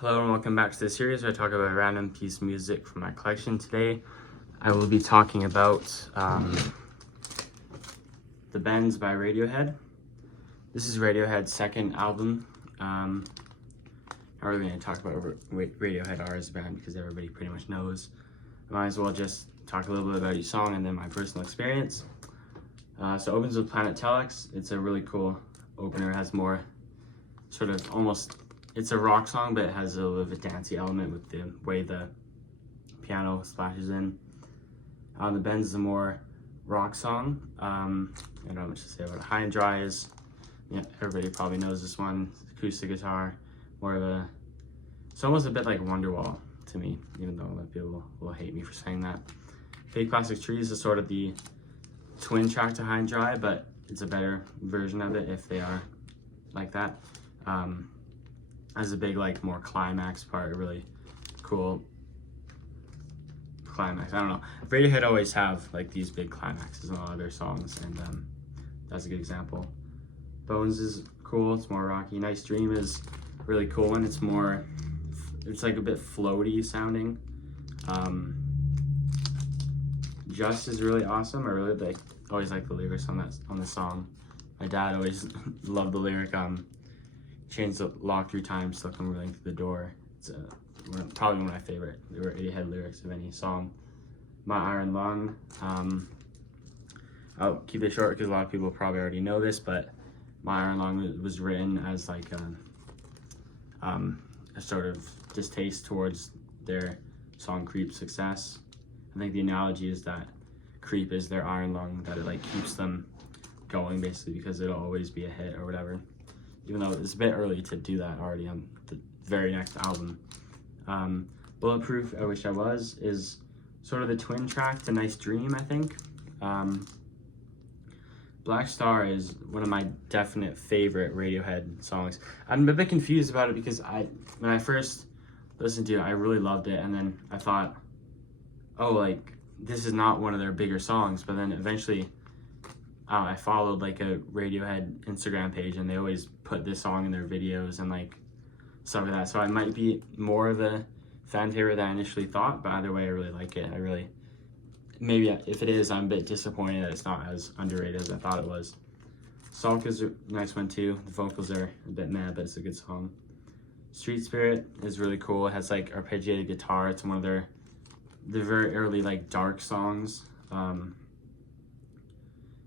Hello and welcome back to the series where I talk about a random piece of music from my collection. Today I will be talking about The Bends by Radiohead. This is Radiohead's second album. I'm not really going to talk about what Radiohead are as a band because everybody pretty much knows. I might as well just talk a little bit about each song and then my personal experience. So it opens with Planet Telex. It's a really cool opener. It has more sort of almost, it's a rock song, but it has a little bit of a dancey element with the way the piano splashes in. The Bends is a more rock song. I don't know much to say about it. High and Dry is, yeah, everybody probably knows this one. Acoustic guitar, more of a, it's almost a bit like Wonderwall to me, even though a lot of people will hate me for saying that. Fake Plastic Trees is sort of the twin track to High and Dry, but it's a better version of it if they are like that. Has a big, like, more climax part, a really cool climax. I don't know. Radiohead always have like these big climaxes in a lot of their songs, and that's a good example. Bones is cool. It's more rocky. Nice Dream is a really cool one. It's more, it's like a bit floaty sounding. Just is really awesome. I really always like the lyrics on the song. My dad always loved the lyric. Change the lock 3 times, still come running through the door. It's probably one of my favorite Radiohead lyrics of any song. My Iron Lung. I'll keep it short because a lot of people probably already know this, but My Iron Lung was written as like a sort of distaste towards their song Creep's success. I think the analogy is that Creep is their iron lung, that it like keeps them going basically because it'll always be a hit or whatever. Even though it's a bit early to do that already on the very next album. Bulletproof, I Wish I Was, is sort of the twin track to Nice Dream, I think. Black Star is one of my definite favorite Radiohead songs. I'm a bit confused about it because when I first listened to it, I really loved it, and then I thought, oh, like, this is not one of their bigger songs, but then eventually I followed like a Radiohead Instagram page, and they always put this song in their videos and like stuff like that. So I might be more of a fan favorite than I initially thought, but either way, I really like it. Maybe if it is, I'm a bit disappointed that it's not as underrated as I thought it was. Sulk is a nice one too. The vocals are a bit mad, but it's a good song. Street Spirit is really cool. It has like arpeggiated guitar. It's one of their very early like dark songs.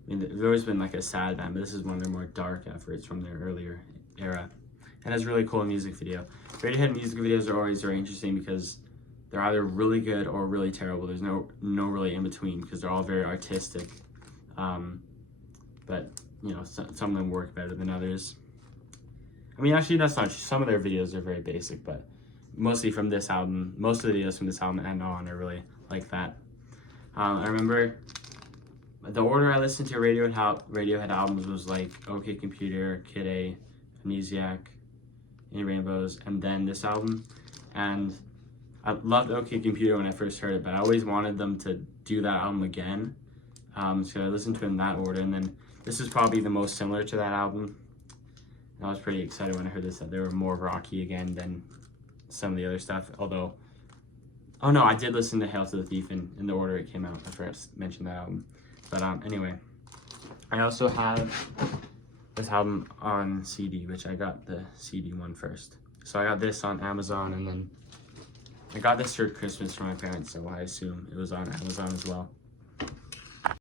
I mean, they've always been like a sad band, but this is one of their more dark efforts from their earlier era. And has a really cool music video. Radiohead music videos are always very interesting because they're either really good or really terrible. There's no really in between because they're all very artistic. But you know, some of them work better than others. I mean, actually, that's not true. Some of their videos are very basic, but mostly from this album, most of the videos from this album and on are really like that. I remember the order I listened to Radiohead albums was like OK Computer, Kid A, Amnesiac, Any Rainbows, and then this album. And I loved OK Computer when I first heard it, but I always wanted them to do that album again. So I listened to it in that order, and then this is probably the most similar to that album. And I was pretty excited when I heard this, that they were more rocky again than some of the other stuff. Although, oh no, I did listen to Hail to the Thief in the order it came out. I forgot to mention that album. But anyway, I also have this album on CD, which I got the CD one first. So I got this on Amazon, and then I got this for Christmas from my parents, so I assume it was on Amazon as well.